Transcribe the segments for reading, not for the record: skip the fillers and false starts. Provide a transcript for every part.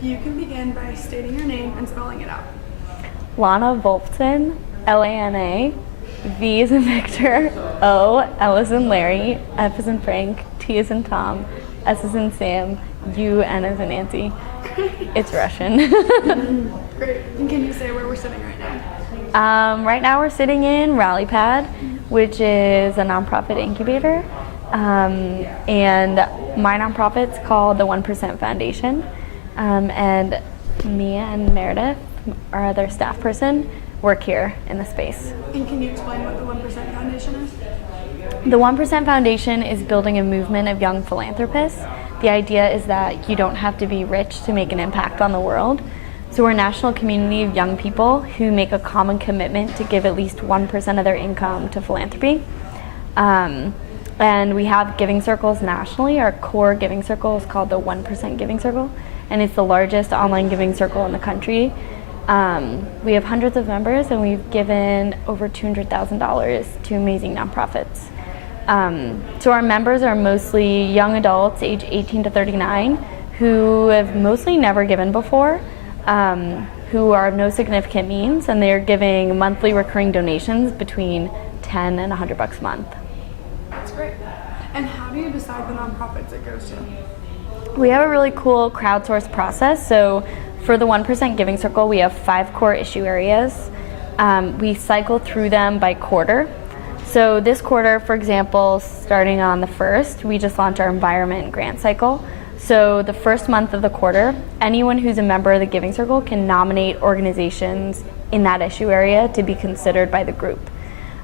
you can begin by stating your name and spelling it out. Lana Volftsun, Lana. V is in Victor, O, L is in Larry, F is in Frank, T is in Tom, S is in Sam, U, N is in Nancy. It's Russian. Great. And can you say where we're sitting right now? Right now we're sitting in RallyPad, which is a nonprofit incubator. And my nonprofit's called the 1% Foundation. And Mia and Meredith, our other staff person, work here in the space. And can you explain what the 1% Foundation is? The 1% Foundation is building a movement of young philanthropists. The idea is that you don't have to be rich to make an impact on the world. So we're a national community of young people who make a common commitment to give at least 1% of their income to philanthropy. And we have giving circles nationally. Our core giving circle is called the 1% Giving Circle, and it's the largest online giving circle in the country. We have hundreds of members, and we've given over $200,000 to amazing nonprofits. So our members are mostly young adults, age 18 to 39, who have mostly never given before, who are of no significant means, and they're giving monthly recurring donations between $10 and $100 a month. That's great. And how do you decide the nonprofits it goes to? We have a really cool crowdsourced process. So for the 1% Giving Circle, we have 5 core issue areas. We cycle through them by quarter. So this quarter, for example, starting on the 1st, we just launched our environment grant cycle. So the first month of the quarter, anyone who's a member of the Giving Circle can nominate organizations in that issue area to be considered by the group.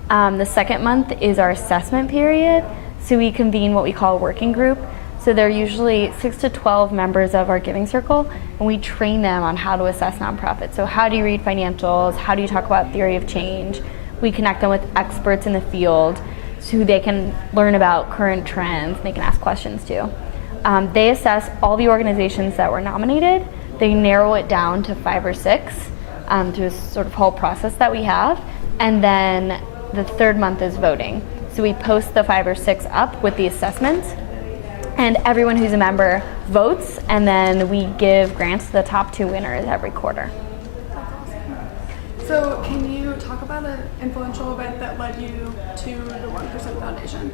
The second month is our assessment period. So we convene what we call a working group. So there are usually 6 to 12 members of our Giving Circle, and we train them on how to assess nonprofits. So how do you read financials? How do you talk about theory of change? We connect them with experts in the field so they can learn about current trends. They can ask questions too. They assess all the organizations that were nominated. They narrow it down to 5 or 6 through a sort of whole process that we have. And then the third month is voting. So we post the 5 or 6 up with the assessments, and everyone who's a member votes, and then we give grants to the top 2 winners every quarter. So can you talk about an influential event that led you to the 1% Foundation?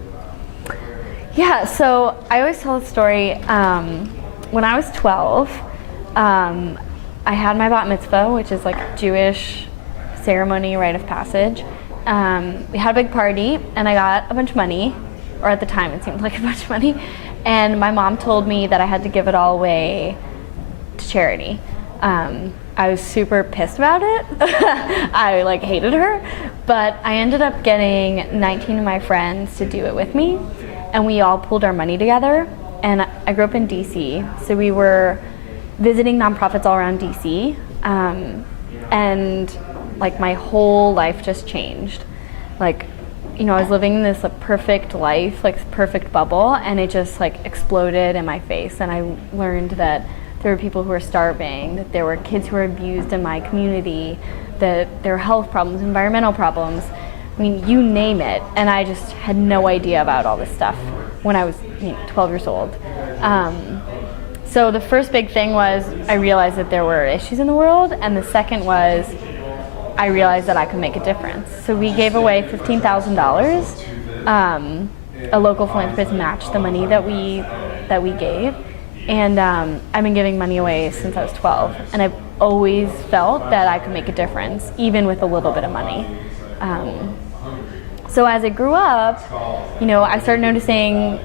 Yeah, so I always tell the story. When I was 12, I had my bat mitzvah, which is like a Jewish ceremony, rite of passage. We had a big party, and I got a bunch of money, or at the time it seemed like a bunch of money, and my mom told me that I had to give it all away to charity. I was super pissed about it. I hated her, but I ended up getting 19 of my friends to do it with me, and we all pooled our money together. And I grew up in DC, so we were visiting nonprofits all around DC, and my whole life just changed. I was living in this perfect life, perfect bubble, and it just exploded in my face. And I learned that there were people who were starving, that there were kids who were abused in my community, that there were health problems, environmental problems. I mean, you name it. And I just had no idea about all this stuff when I was 12 years old. So the first big thing was I realized that there were issues in the world, and the second was I realized that I could make a difference. So we gave away $15,000. A local philanthropist matched the money that we gave, and I've been giving money away since I was 12, and I've always felt that I could make a difference, even with a little bit of money. So as I grew up, I started noticing,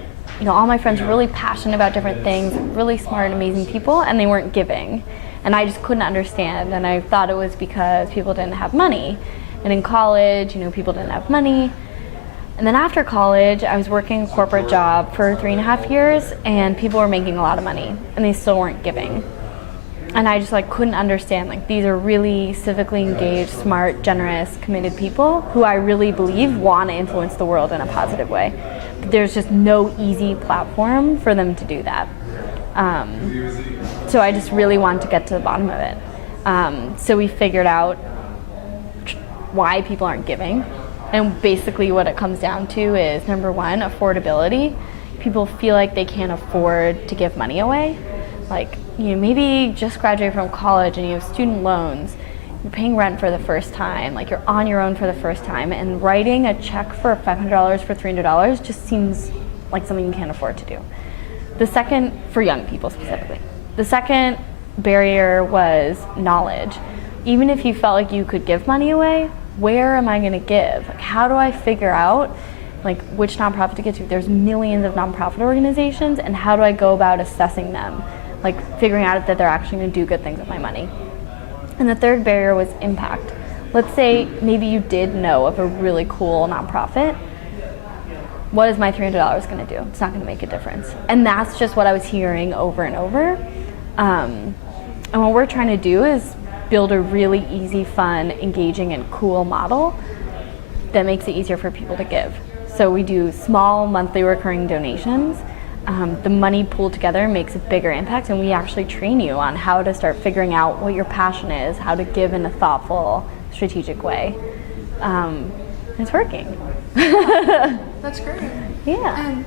all my friends were really passionate about different things, really smart, amazing people, and they weren't giving. And I just couldn't understand, and I thought it was because people didn't have money. And in college, people didn't have money. And then after college, I was working a corporate job for 3.5 years, and people were making a lot of money, and they still weren't giving. And I just couldn't understand, these are really civically engaged, smart, generous, committed people who I really believe want to influence the world in a positive way. But there's just no easy platform for them to do that. So I just really wanted to get to the bottom of it. So we figured out why people aren't giving. And basically what it comes down to is, number one, affordability. People feel like they can't afford to give money away. like, you know, maybe just graduated from college and you have student loans, you're paying rent for the first time, like you're on your own for the first time, and writing a check for $500 for $300 just seems like something you can't afford to do. The second, for young people specifically, the second barrier was knowledge. Even if you felt like you could give money away, where am I going to give? Like, how do I figure out like which nonprofit to get to? There's millions of nonprofit organizations, and how do I go about assessing them? Like figuring out that they're actually going to do good things with my money. And the third barrier was impact. Let's say maybe you did know of a really cool nonprofit. What is my $300 going to do? It's not going to make a difference. And that's just what I was hearing over and over. And what we're trying to do is build a really easy, fun, engaging, and cool model that makes it easier for people to give. So we do small monthly recurring donations. The money pooled together makes a bigger impact, and we actually train you on how to start figuring out what your passion is, how to give in a thoughtful, strategic way. It's working. That's great. Yeah.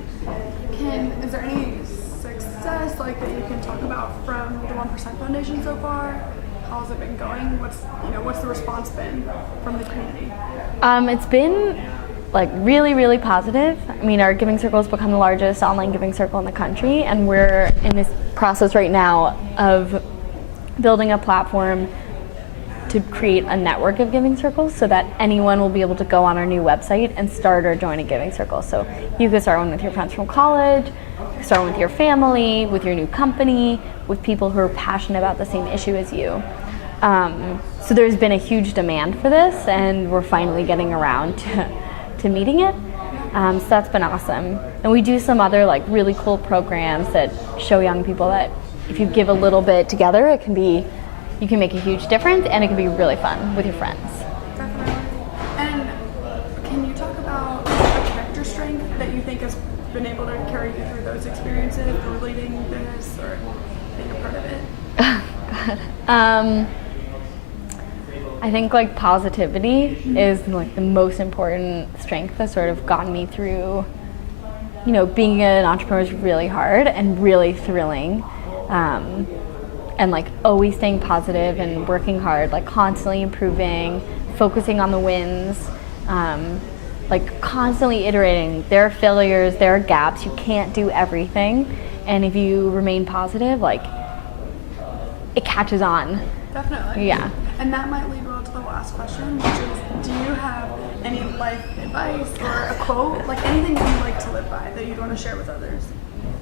And is there any success like that you can talk about from the 1% Foundation so far? How has it been going? What's the response been from the community? It's been like really, really positive. I mean, our giving circle has become the largest online giving circle in the country, and we're in this process right now of building a platform to create a network of giving circles so that anyone will be able to go on our new website and start or join a giving circle. So you can start one with your friends from college, you can start one with your family, with your new company, with people who are passionate about the same issue as you. So there's been a huge demand for this, and we're finally getting around to meeting it. So that's been awesome. And we do some other like really cool programs that show young people that if you give a little bit together, you can make a huge difference, and it can be really fun with your friends. Definitely. And can you talk about a character strength that you think has been able to carry you through those experiences, or leading this, or being a part of it? God. I think like positivity is like the most important strength that's sort of gotten me through, you know, being an entrepreneur is really hard and really thrilling. And like always staying positive and working hard, like constantly improving, focusing on the wins, like constantly iterating. There are failures, there are gaps, you can't do everything. And if you remain positive, like it catches on. Definitely. Yeah. And that might lead well to the last question, which is, do you have any life advice or a quote, like anything that you like to live by that you'd want to share with others?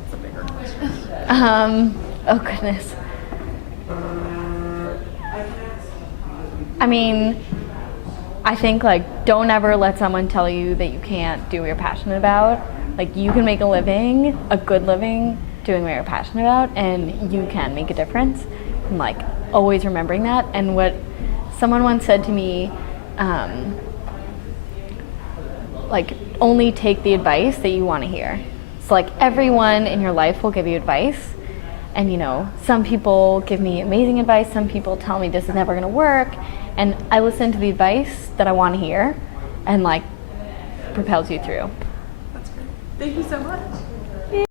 It's a bigger question. Oh goodness. I mean, I think like don't ever let someone tell you that you can't do what you're passionate about. Like you can make a living, a good living, doing what you're passionate about, and you can make a difference. And like always remembering that. And what someone once said to me, like only take the advice that you want to hear. So like everyone in your life will give you advice. And you know, some people give me amazing advice, some people tell me this is never gonna work, and I listen to the advice that I want to hear and like propels you through. That's great. Thank you so much.